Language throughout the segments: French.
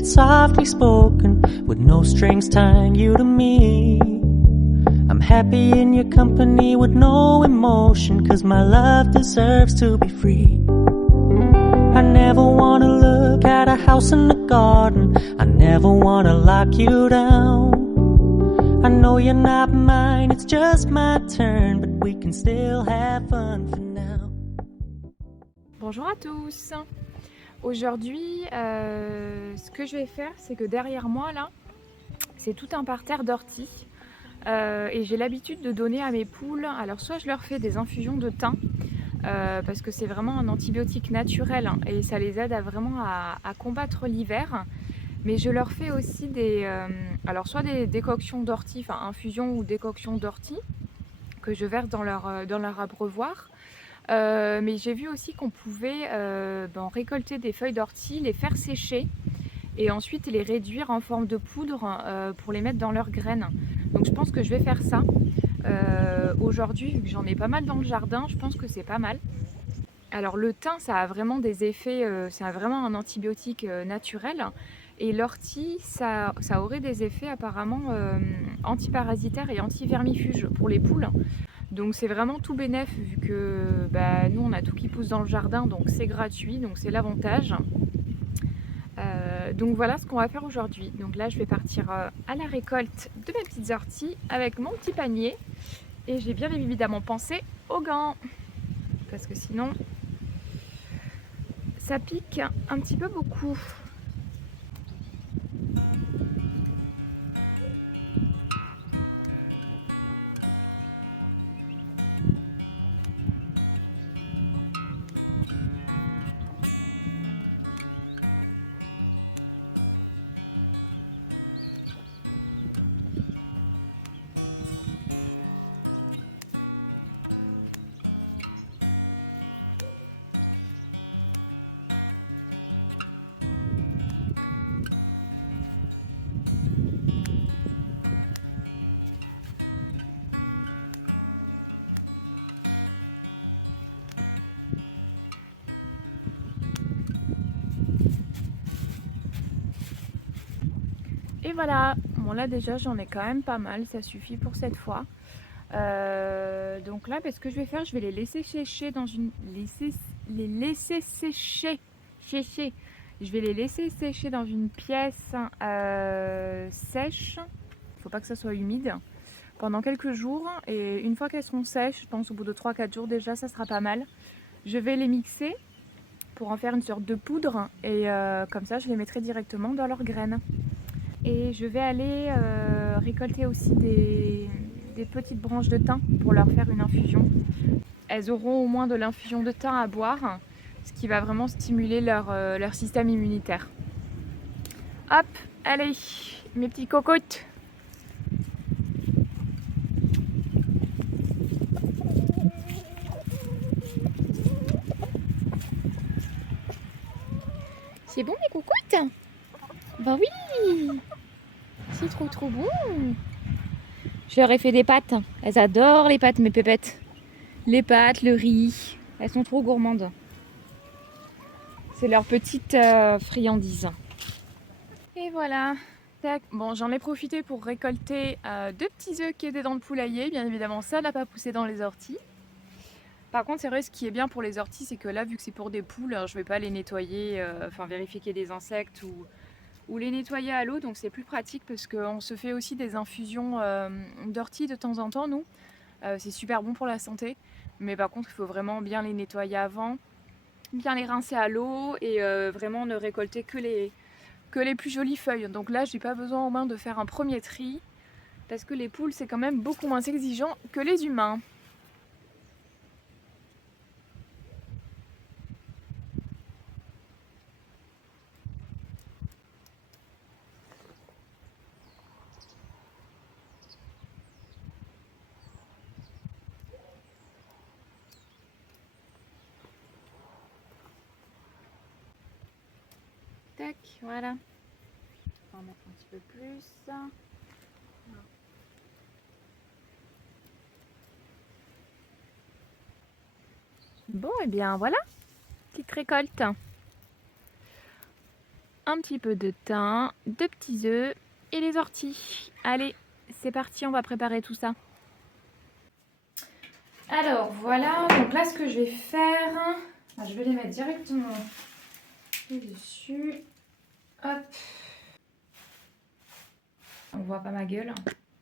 it's softly spoken, with no strings tying you to me. I'm happy in your company with no emotion, 'cause my love deserves to be free. I never wanna look at a house in the garden, I never wanna lock you down. I know you're not mine, it's just my turn, but we can still have fun for now. Bonjour à tous. Aujourd'hui, ce que je vais faire, c'est que derrière moi là, c'est tout un parterre d'orties. Et j'ai l'habitude de donner à mes poules, alors soit je leur fais des infusions de thym, parce que c'est vraiment un antibiotique naturel hein, et ça les aide à combattre l'hiver. Mais je leur fais aussi alors soit des décoctions d'ortie, enfin infusion ou décoction d'ortie, que je verse dans leur abreuvoir. Mais j'ai vu aussi qu'on pouvait récolter des feuilles d'ortie, les faire sécher et ensuite les réduire en forme de poudre pour les mettre dans leurs graines. Donc je pense que je vais faire ça. Aujourd'hui, vu que j'en ai pas mal dans le jardin, je pense que c'est pas mal. Alors le thym, ça a vraiment des effets, c'est vraiment un antibiotique naturel. Et l'ortie, ça aurait des effets apparemment antiparasitaires et anti-vermifuges pour les poules. Donc c'est vraiment tout bénef vu que nous on a tout qui pousse dans le jardin, donc c'est gratuit, donc c'est l'avantage. Donc voilà ce qu'on va faire aujourd'hui. Donc là je vais partir à la récolte de mes petites orties avec mon petit panier. Et j'ai bien évidemment pensé aux gants, parce que sinon ça pique un petit peu beaucoup. Et voilà, bon là déjà j'en ai quand même pas mal, ça suffit pour cette fois. Donc là, ce que je vais faire, je vais les laisser sécher dans une... les laisser sécher. Je vais les laisser sécher dans une pièce sèche. Il faut pas que ça soit humide. Pendant quelques jours. Et une fois qu'elles seront sèches, je pense au bout de 3-4 jours déjà, ça sera pas mal. Je vais les mixer pour en faire une sorte de poudre. Et comme ça, je les mettrai directement dans leurs graines. Et je vais aller récolter aussi des petites branches de thym pour leur faire une infusion. Elles auront au moins de l'infusion de thym à boire, ce qui va vraiment stimuler leur système immunitaire. Hop, allez, mes petits cocottes. C'est bon mes cocottes? Bah oui, c'est trop bon. Je leur ai fait des pâtes. Elles adorent les pâtes, mes pépettes. Les pâtes, le riz. Elles sont trop gourmandes. C'est leur petite friandise. Et voilà. Tac. Bon, j'en ai profité pour récolter 2 petits œufs qui étaient dans le poulailler. Bien évidemment, ça n'a pas poussé dans les orties. Par contre, c'est vrai, ce qui est bien pour les orties, c'est que là, vu que c'est pour des poules, je ne vais pas les nettoyer, vérifier qu'il y ait des insectes ou les nettoyer à l'eau, donc c'est plus pratique parce qu'on se fait aussi des infusions d'ortie de temps en temps, nous. C'est super bon pour la santé, mais par contre il faut vraiment bien les nettoyer avant, bien les rincer à l'eau et vraiment ne récolter que les plus jolies feuilles. Donc là j'ai pas besoin au moins de faire un premier tri parce que les poules c'est quand même beaucoup moins exigeant que les humains. Tac, voilà. On va en mettre un petit peu plus. Bon, et bien voilà, petite récolte. un petit peu de thym, de petits œufs et les orties. Allez, c'est parti, on va préparer tout ça. Alors voilà, donc là ce que je vais faire, je vais les mettre directement dessus. Hop. On voit pas ma gueule.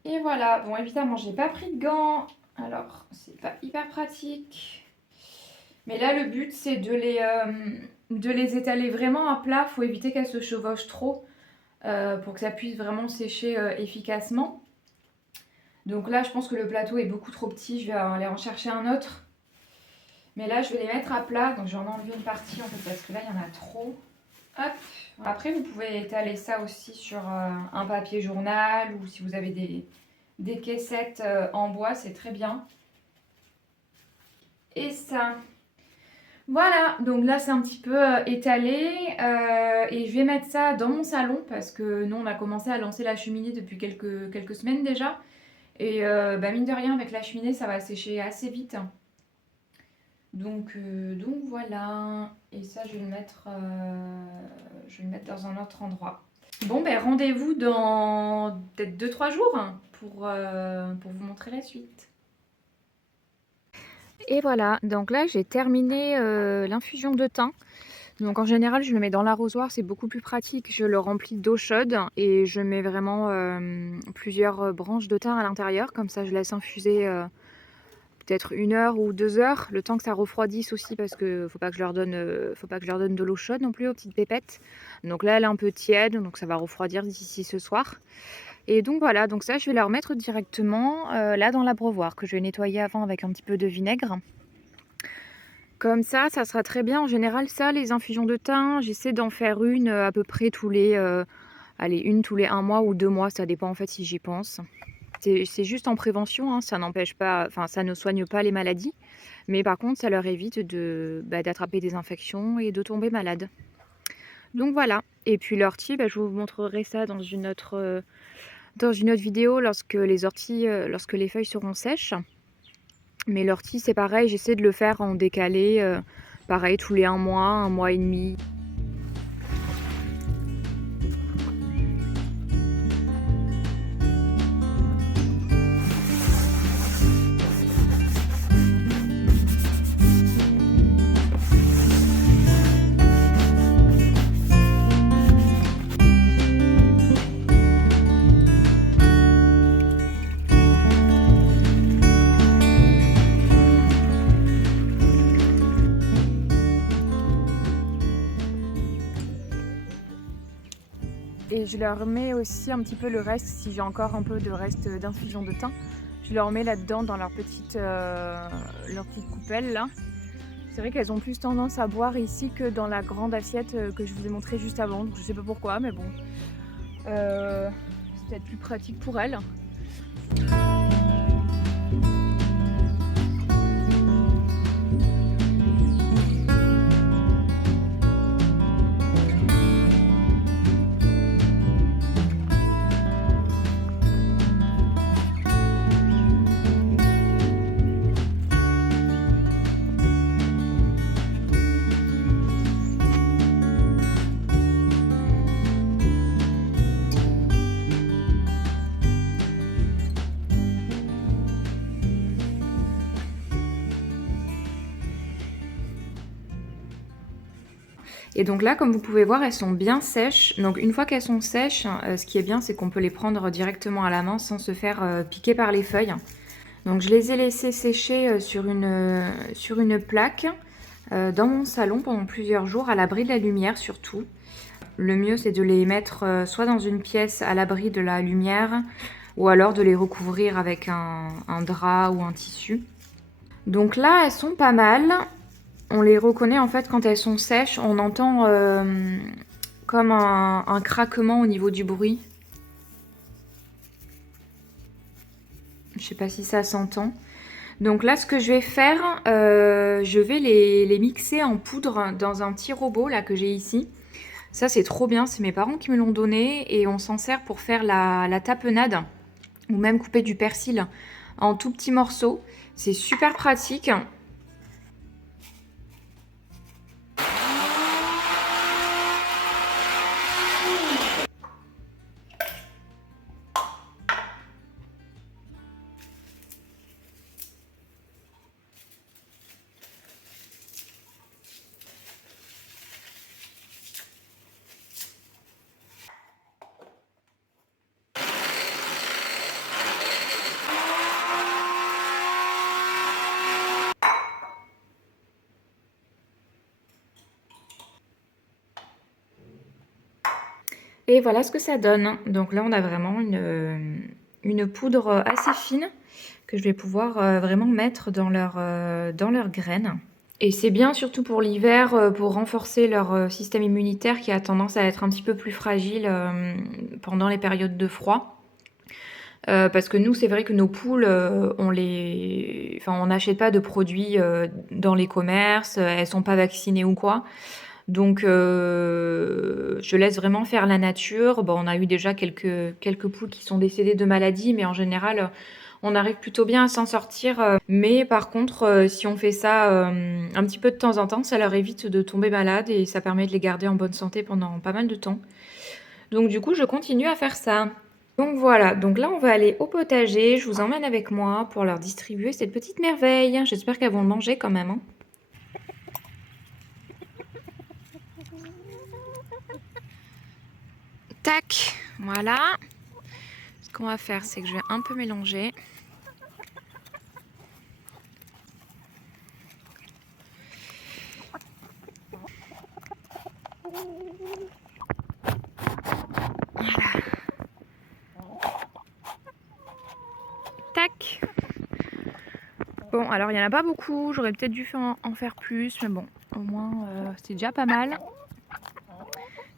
Et voilà, bon évidemment j'ai pas pris de gants, alors c'est pas hyper pratique. Mais là le but c'est de les étaler vraiment à plat, faut éviter qu'elles se chevauchent trop pour que ça puisse vraiment sécher efficacement. Donc là je pense que le plateau est beaucoup trop petit, je vais aller en chercher un autre. Mais là je vais les mettre à plat, donc je vais en enlever une partie en fait parce que là il y en a trop. Hop. Après vous pouvez étaler ça aussi sur un papier journal ou si vous avez des caissettes en bois, c'est très bien. Et ça. Voilà, donc là c'est un petit peu étalé et je vais mettre ça dans mon salon parce que nous on a commencé à lancer la cheminée depuis quelques semaines déjà. Et mine de rien avec la cheminée ça va sécher assez vite. Donc voilà, et ça je vais le mettre dans un autre endroit. Bon rendez-vous dans peut-être 2-3 jours pour vous montrer la suite. Et voilà, donc là j'ai terminé l'infusion de thym. Donc en général je le mets dans l'arrosoir, c'est beaucoup plus pratique. Je le remplis d'eau chaude et je mets vraiment plusieurs branches de thym à l'intérieur. Comme ça je laisse infuser peut-être 1 heure ou 2 heures, le temps que ça refroidisse aussi parce que faut pas que je leur donne de l'eau chaude non plus aux petites pépettes. Donc là elle est un peu tiède, donc ça va refroidir d'ici ce soir. Et donc voilà, donc ça je vais leur mettre directement là dans l'abreuvoir que je vais nettoyer avant avec un petit peu de vinaigre. Comme ça sera très bien. En général ça, les infusions de thym, j'essaie d'en faire une à peu près tous les 1 mois ou 2 mois, ça dépend en fait si j'y pense. C'est juste en prévention, hein, ça n'empêche pas, enfin ça ne soigne pas les maladies, mais par contre ça leur évite d'attraper des infections et de tomber malade. Donc voilà, et puis l'ortie, je vous montrerai ça dans une autre vidéo lorsque les feuilles seront sèches. Mais l'ortie c'est pareil, j'essaie de le faire en décalé, pareil tous les 1 mois et demi. Et je leur mets aussi un petit peu le reste, si j'ai encore un peu de reste d'infusion de thym, je leur mets là-dedans dans leur petite coupelle là. C'est vrai qu'elles ont plus tendance à boire ici que dans la grande assiette que je vous ai montré juste avant. Donc je sais pas pourquoi, mais bon, c'est peut-être plus pratique pour elles. Et donc là, comme vous pouvez voir, elles sont bien sèches. Donc une fois qu'elles sont sèches, ce qui est bien, c'est qu'on peut les prendre directement à la main sans se faire piquer par les feuilles. Donc je les ai laissées sécher sur une plaque dans mon salon pendant plusieurs jours, à l'abri de la lumière surtout. Le mieux, c'est de les mettre soit dans une pièce à l'abri de la lumière, ou alors de les recouvrir avec un drap ou un tissu. Donc là, elles sont pas mal. On les reconnaît en fait quand elles sont sèches, on entend comme un craquement au niveau du bruit. Je sais pas si ça s'entend. Donc là ce que je vais faire, je vais les mixer en poudre dans un petit robot là que j'ai ici. Ça c'est trop bien, c'est mes parents qui me l'ont donné et on s'en sert pour faire la tapenade ou même couper du persil en tout petits morceaux. C'est super pratique. Et voilà ce que ça donne. Donc là, on a vraiment une poudre assez fine que je vais pouvoir vraiment mettre dans leurs graines. Et c'est bien surtout pour l'hiver, pour renforcer leur système immunitaire qui a tendance à être un petit peu plus fragile pendant les périodes de froid. Parce que nous, c'est vrai que nos poules, on n'achète pas de produits dans les commerces, elles sont pas vaccinées ou quoi. Donc, je laisse vraiment faire la nature. Bon, on a eu déjà quelques poules qui sont décédées de maladie, mais en général, on arrive plutôt bien à s'en sortir. Mais par contre, si on fait ça un petit peu de temps en temps, ça leur évite de tomber malades et ça permet de les garder en bonne santé pendant pas mal de temps. Donc du coup, je continue à faire ça. Donc voilà, donc là on va aller au potager, je vous emmène avec moi pour leur distribuer cette petite merveille. J'espère qu'elles vont le manger quand même, hein. Tac, voilà. Ce qu'on va faire, c'est que je vais un peu mélanger. Voilà. Tac. Bon, alors il n'y en a pas beaucoup, j'aurais peut-être dû en faire plus, mais bon, au moins c'est déjà pas mal.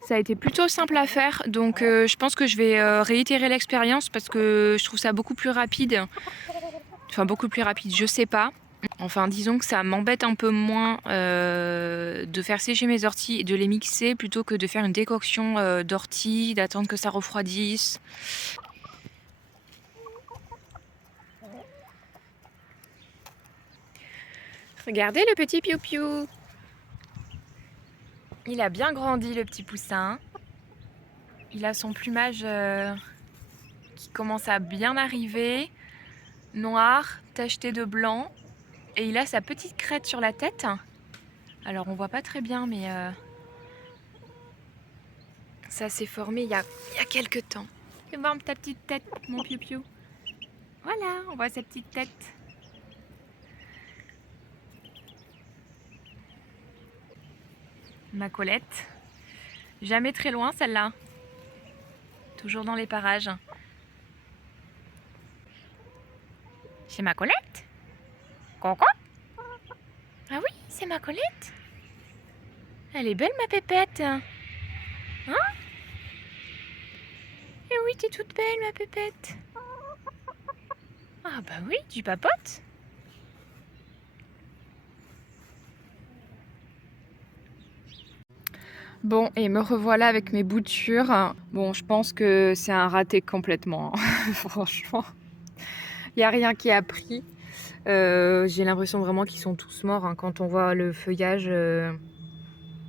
Ça a été plutôt simple à faire, donc je pense que je vais réitérer l'expérience parce que je trouve ça beaucoup plus rapide. Enfin, beaucoup plus rapide, je sais pas. Enfin, disons que ça m'embête un peu moins de faire sécher mes orties et de les mixer plutôt que de faire une décoction d'orties, d'attendre que ça refroidisse. Regardez le petit piou-piou. Il a bien grandi, le petit poussin. Il a son plumage qui commence à bien arriver, noir, tacheté de blanc. Et il a sa petite crête sur la tête. Alors on voit pas très bien, mais ça s'est formé il y a quelques temps. Fais voir ta petite tête, mon piou-piou. Voilà, on voit sa petite tête. Ma Colette. Jamais très loin celle-là. Toujours dans les parages. C'est ma Colette? Coucou? Ah oui, c'est ma Colette. Elle est belle ma pépette. Hein? Eh oui, t'es toute belle ma pépette. Ah bah oui, tu papotes. Bon, et me revoilà avec mes boutures. Bon, je pense que c'est un raté complètement. Franchement, il n'y a rien qui a pris. J'ai l'impression vraiment qu'ils sont tous morts. Hein. Quand on voit le feuillage,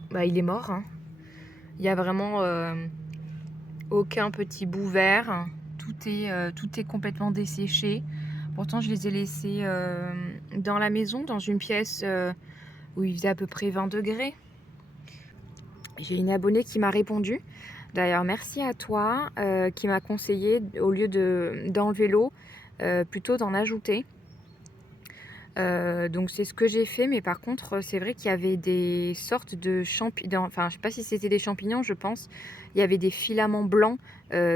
bah, il est mort. Hein. Il n'y a vraiment aucun petit bout vert. Tout est complètement desséché. Pourtant, je les ai laissés dans la maison, dans une pièce où il faisait à peu près 20 degrés. J'ai une abonnée qui m'a répondu. D'ailleurs, merci à toi qui m'a conseillé, au lieu d'enlever l'eau, plutôt d'en ajouter. Donc c'est ce que j'ai fait, mais par contre, c'est vrai qu'il y avait des sortes de champignons, enfin je sais pas si c'était des champignons, je pense. Il y avait des filaments blancs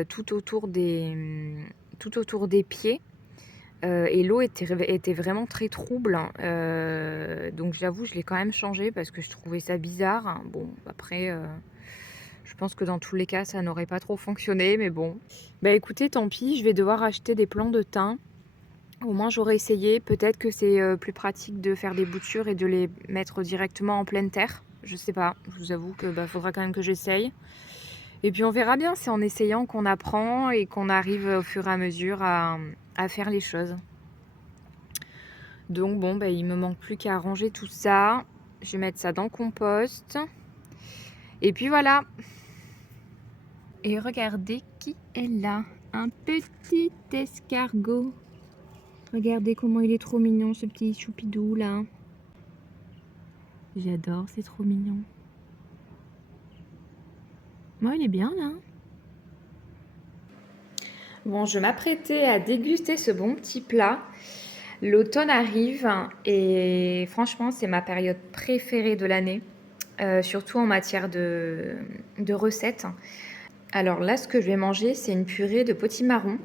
tout autour des pieds. Et l'eau était vraiment très trouble. Donc j'avoue, je l'ai quand même changé parce que je trouvais ça bizarre. Bon, après, je pense que dans tous les cas, ça n'aurait pas trop fonctionné, mais bon. Bah écoutez, tant pis, je vais devoir acheter des plants de thym. Au moins, j'aurais essayé. Peut-être que c'est plus pratique de faire des boutures et de les mettre directement en pleine terre. Je sais pas. Je vous avoue que faudra quand même que j'essaye. Et puis on verra bien. C'est en essayant qu'on apprend et qu'on arrive au fur et à mesure à faire les choses. Donc bon, il me manque plus qu'à ranger tout ça. Je vais mettre ça dans le compost. Et puis voilà. Et regardez qui est là. Un petit escargot. Regardez comment il est trop mignon, ce petit choupidou là. J'adore, c'est trop mignon. Moi, il est bien là. Bon, je m'apprêtais à déguster ce bon petit plat. L'automne arrive et franchement, c'est ma période préférée de l'année, surtout en matière de recettes. Alors là, ce que je vais manger, c'est une purée de potimarron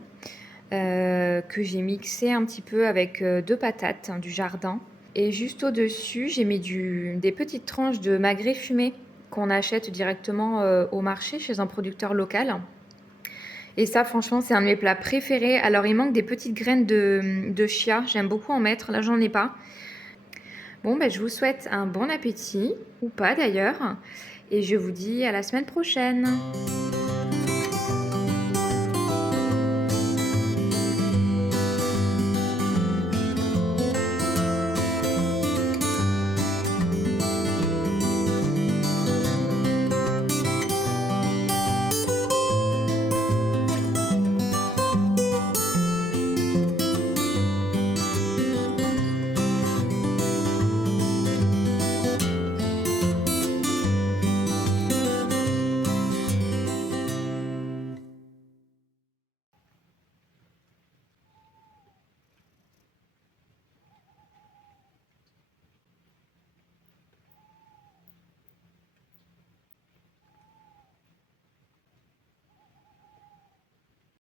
que j'ai mixé un petit peu avec 2 patates, du jardin et juste au-dessus, j'ai mis des petites tranches de magret fumé qu'on achète directement, au marché chez un producteur local et ça franchement, c'est un de mes plats préférés. Alors il manque des petites graines de chia, j'aime beaucoup en mettre, là j'en ai pas. Bon, je vous souhaite un bon appétit, ou pas d'ailleurs, et je vous dis à la semaine prochaine.